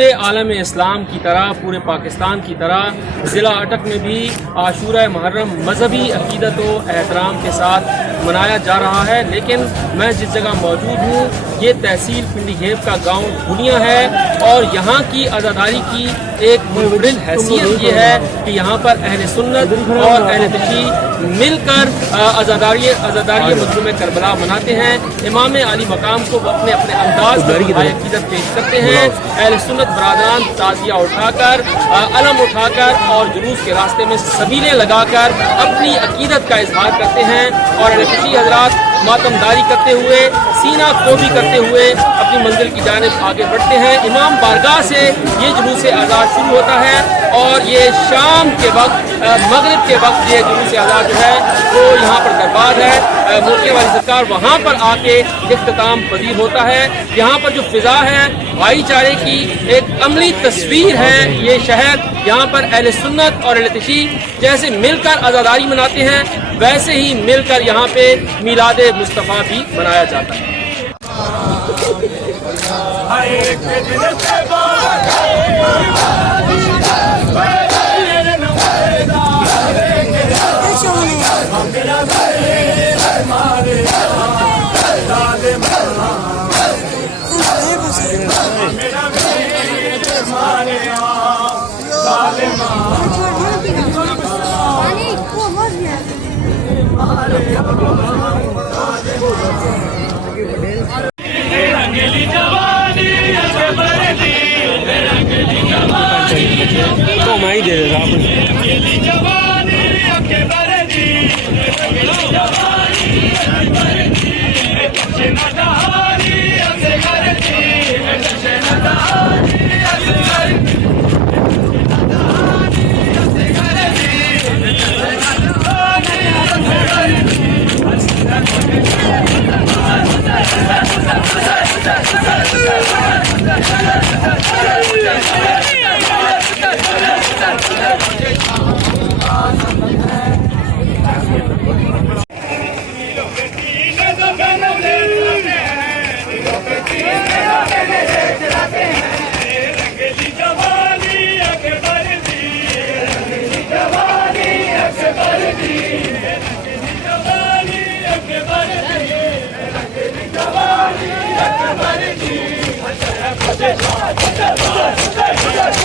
आलम इस्लाम की तरह पूरे पाकिस्तान की तरह ज़िला अटक में भी आशूरा मुहर्रम मजहबी अकीदत व एहतराम के साथ मनाया जा रहा है। लेकिन मैं जिस जगह मौजूद हूँ ये तहसील पिंडी घेब का गांव भुनिया है और यहाँ की आज़ादारी की एक मुनफरिद हैसियत ये है कि यहाँ पर अहले सुन्नत और अहले तशी मिलकर आज़ादारी मजलूम करबला मनाते हैं। इमाम अली मकाम को अपने अपने अंदाज में अकीदत पेश करते हैं। अहले सुन्नत बरादरान ताज़िया उठाकर अलम उठाकर और जुलूस के रास्ते में सबीलें लगाकर अपनी अकीदत का इजहार करते हैं और अहले तशी हजरात मातमदारी करते हुए सीना कोबी करते हुए अपनी मंजिल की जानिब आगे बढ़ते हैं। इमाम बारगाह से ये जुलूस आज़ाद शुरू होता है और ये शाम के वक्त मगरिब के वक्त ये जुलूस आज़ाद जो है वो यहाँ पर दरबार है मोतिया वाली सरकार वहाँ पर आके इख्तिताम पजीर होता है। यहाँ पर जो फिजा है भाईचारे की एक अमली तस्वीर है। ये शहर यहाँ पर अहले सुन्नत और अहले तशी जैसे मिलकर आज़ादारी मनाते हैं वैसे ही मिलकर यहाँ पे मिलाद मुस्तफ़ा भी मनाया जाता है। तो मैं ही दे देता Let's go.